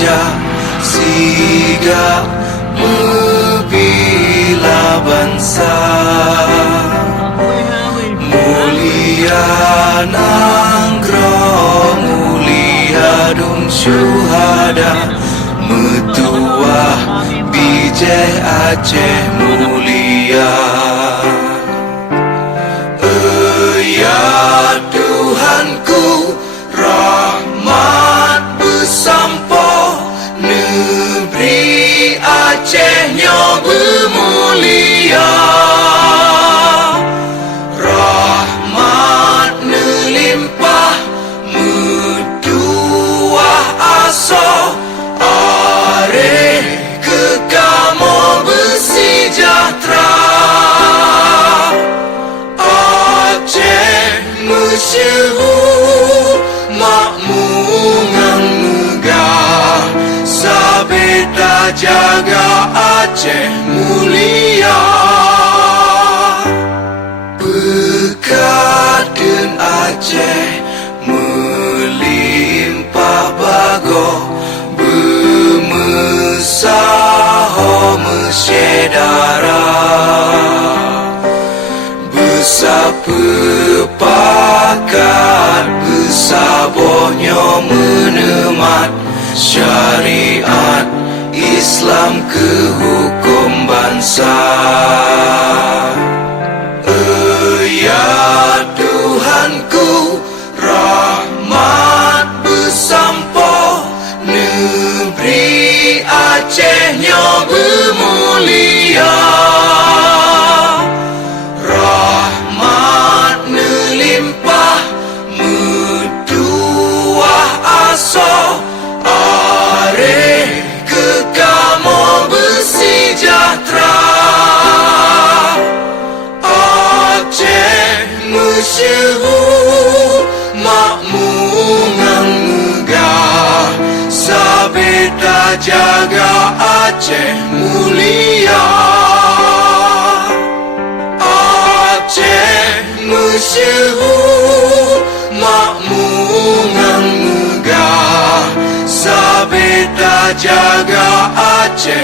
raja Sigap membela bangsa. Mulia nanggroh, mulia dum syuhada, Metuah Bijai Aceh mulia. Ya Tuhanku, rahmat bersampo, negeri Acehnya bermulia. Rahmat melimpah, metuah aso, are kekamo bersejahtera. Aceh masyhur makmungan megah, sabeda jaga Aceh mulia. Berkatkan Aceh melimpah bago, bermesaho mesyedara. Bersepakat bersabohnya menemat syariat Islam ke hukum bangsa. Ya Tuhanku, rahmat bersampo, negeri Acehnya bermulia. Rahmat melimpah, metuah aso, are kekamo bersejahtera. Aceh masyhur makmungan megah, sabeda jaga Aceh mulia. Berkatkan Aceh melimpah, metuah aso, are kekamo bersejahtera. Aceh masyhur makmungan megah, sabeda jaga Aceh mulia. Aceh masyhur makmungan megah, sabeda jaga Aceh mulia. Aceh masyhur makmungan megah, sabeda jaga Aceh